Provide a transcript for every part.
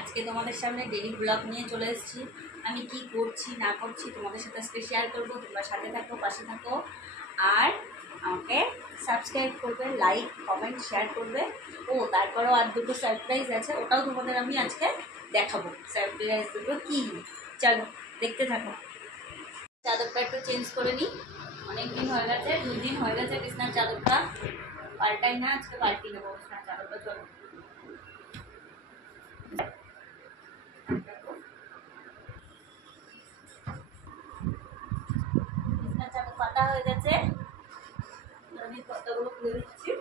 আজকে তোমাদের সামনে ডেইলি ব্লগ নিয়ে চলে এসেছি। আমি কি করছি না করছি তোমাদের সাথে আজকে শেয়ার করবো। তোমরা সাথে থাকো, পাশে থাকো, আর আমাকে সাবস্ক্রাইব করবে, লাইক কমেন্ট শেয়ার করবে। ও তারপরেও আর দুটো সারপ্রাইজ আছে, ওটাও তোমাদের আমি আজকে দেখাবো। সারপ্রাইজ দুটো কী, চলো দেখতে থাকো। চাদরটা একটু চেঞ্জ করে নিই, অনেক দিন হয়ে গেছে, 2 দিন হয়ে গেছে বিছনার চাদরটা পাল্টাই না, আজকে পাল্টি নেবো বিছনার চাদরটা। চলো বিছনার চাদর পাতা হয়ে গেছে, আমি পাতাগুলো খুলে দিচ্ছি।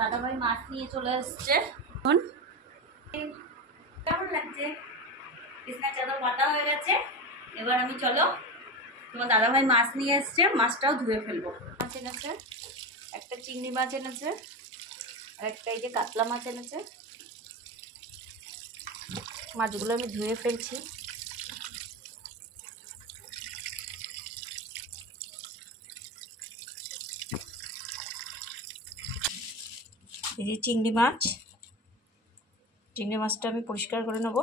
দাদাভাই মাছ নিয়ে চলে এসছে। এখন কেমন লাগছে? বিছনার চাদর পাতা হয়ে গেছে। এবার আমি চলো, তোমার দাদাভাই মাছ নিয়ে এসছে, মাছটাও ধুয়ে ফেলবো। মাছ এনেছে, একটা চিংড়ি মাছ এনেছে, আর একটা এই যে কাতলা মাছ এনেছে। মাছগুলো আমি ধুয়ে ফেলছি। এই যে চিংড়ি মাছ, চিংড়ি মাছটা আমি পরিষ্কার করে নেব।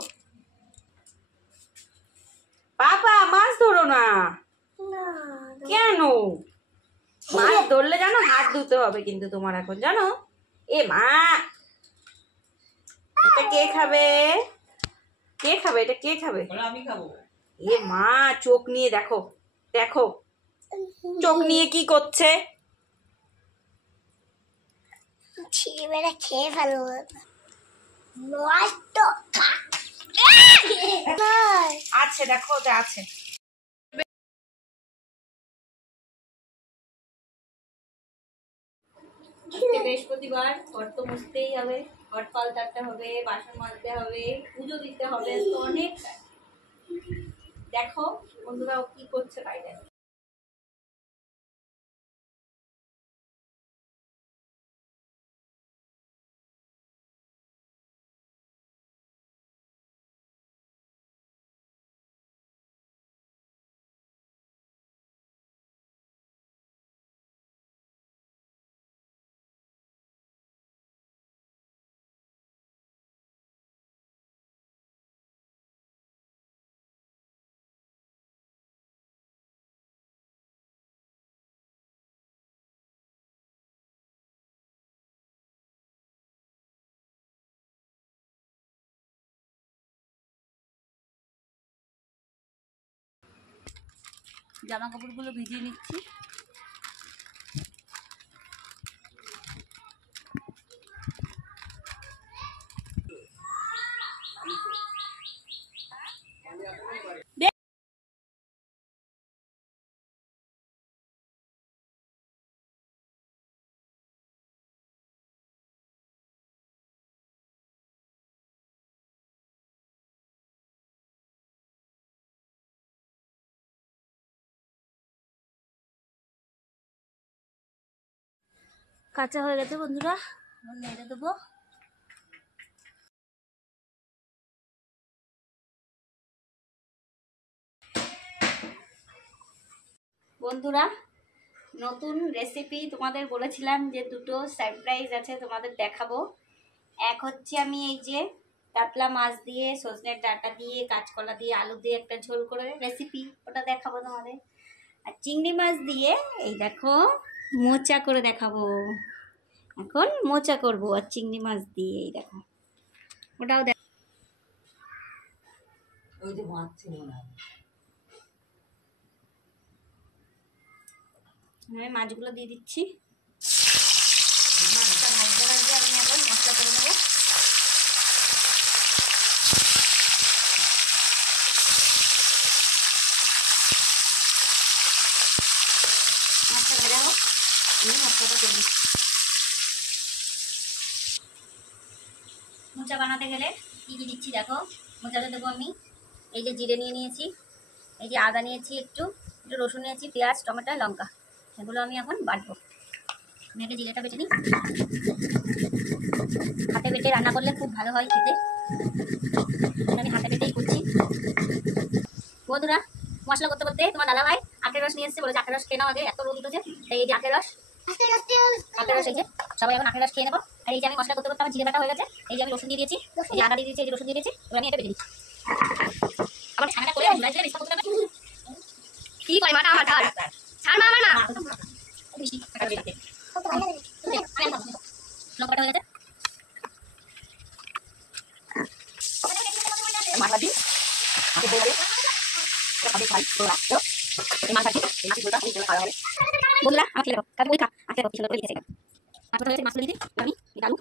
পাপা মাছ ধরো না কেন? মাছ ধরলে জানো হাত ধুতে হবে কিন্তু তোমার এখন, জানো? এ মা, এটা কে খাবে? কে খাবে এটা? কে খাবে? আমি খাবো। এ মা, চোখ নিয়ে দেখো, দেখো চোখ নিয়ে কি করছে। খেয়ে ফেলবো। আছে দেখো, ওটা আছে। বৃহস্পতিবার, ঘর তো মুছতেই হবে, ঘর পাল্টাতে হবে, বাসন মাজতে হবে, পুজো দিতে হবে, তো অনেক। দেখো বন্ধুরা ও কি করছে বাইরে। জামা কাপড়গুলো ভিজিয়ে নিচ্ছি। কাঁচা হয়ে গেছে বন্ধুরা, নেড়ে দেবো। বন্ধুরা, নতুন রেসিপি তোমাদের বলেছিলাম যে দুটো সারপ্রাইজ আছে তোমাদের দেখাবো। এক হচ্ছে আমি এই যে কাতলা মাছ দিয়ে, সজনের ডাঁটা দিয়ে, কাঁচকলা দিয়ে, আলু দিয়ে একটা ঝোল করে রেসিপি, ওটা দেখাবো তোমাদের। আর চিংড়ি মাছ দিয়ে এই দেখো মোচা করে দেখাবো। এখন মোচা করবো আর চিংড়ি মাছ দিয়ে, এই দেখো ওটাও দেখ। ওই যে মাছ ছিল না। আমি মাছগুলো দিয়ে দিচ্ছি। মাছটা ভাজতে ভাজতে আমি এখন মশলা করে নেবো। মাছটা ভাজা হোক, আমি মশলাটা করে দিচ্ছি। মোচা বানাতে গেলে কী কী দিচ্ছি দেখো। মোচাতে দেবো আমি এই যে জিরে নিয়ে নিয়েছি, এই যে আদা নিয়েছি, একটু রসুন নিয়েছি, পেঁয়াজ, টমেটো, লঙ্কা, এগুলো আমি এখন বাটবো। আমি একটা জিরেটা বেটে নিই। হাতে বেটে রান্না করলে খুব ভালো হয় খেতে, আমি হাতে বেটেই করছি। বন্ধুরা মশলা করতে করতে তোমার দাদা ভাই আখের রস নিয়ে এসেছে, বলে আখের রস খেয়ে নাও আগে, এত রোদ উঠেছে। তাই এই যে আখের রস এই যে সবাই এখন আখের রস খেয়ে নেবো। আর এই যে আমি মশলা করতে করতে আমার জিরে বাটা হয়ে গেছে। এই যে আমি রসুন দিয়ে দিয়েছি, এই যে আদা দিয়ে দিয়েছি, এই যে রসুন দিয়ে দিয়েছি। এবার আমি এটা বেটে দিচ্ছি। আমার ঠান্ডা করে ঝুলাই ঝুলাই করতে হবে। কি করে মাটা আমার খাওয়া ছাড় মা আমার না লঙ্কাটা হয়ে গেছে। বন্ধুরা আমার খেলে কাকে বই খা আজকে কত সুন্দর করে লিখেছে মাছ হয়েছে। মাছ দিদি আমি আলু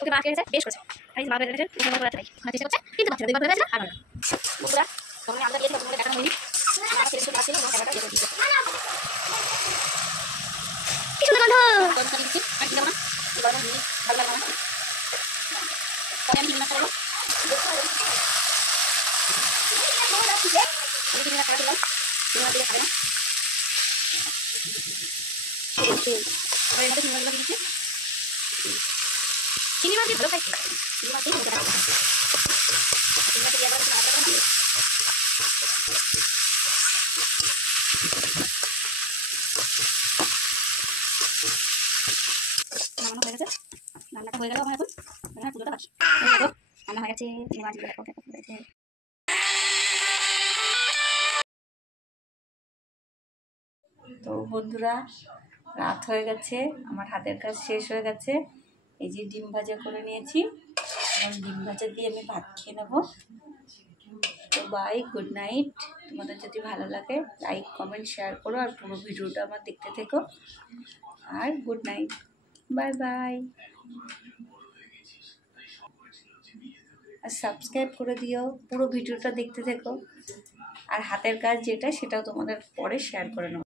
ওকে বাকি আছে বেশ করেছে আর এই মা বের করেছে ওখানে করা তাই মানে চেষ্টা করছে কিন্তু বাচ্চাদের বাদ হয়ে গেছে আর না পুরো তোমরা আমরা গিয়ে তোমাদের দেখানো হয়নি আর কিছু আছে না ক্যামেরাটা দিয়ে দিচ্ছি কি সুন্দর গন্ধ তোমরা দিচ্ছি আর কি না গরম দিই ভালো লাগে না তাই আমি না করব চিনি মাছ ভালো খাইছি চিনি মাছ দিয়ে রাখা চিনি মাছ দিয়ে আবার রাখা না নামানো হয়ে গেছে রান্নাটা হয়ে গেল আমার এখন রান্না পুরোটা বাকি রান্না হয়ে গেছে চিনি মাছ দিয়ে রাখা হয়েছে। তো বন্ধুরা রাত হয়ে গেছে, আমার হাতের কাজ শেষ হয়ে গেছে। এই যে ডিম ভাজা করে নিয়েছি, এখন ডিম ভাজা দিয়ে আমি ভাত খেয়ে নেবো। তো বাই, গুড নাইট। তোমাদের যদি ভালো লাগে লাইক কমেন্ট শেয়ার করো, আর পুরো ভিডিওটা আমার দেখতে থেকো। আর গুড নাইট, বাই বাই। আর সাবস্ক্রাইব করে দিও, পুরো ভিডিওটা দেখতে থেকো। আর হাতের কাজ যেটা সেটাও তোমাদের পরে শেয়ার করে নেবো।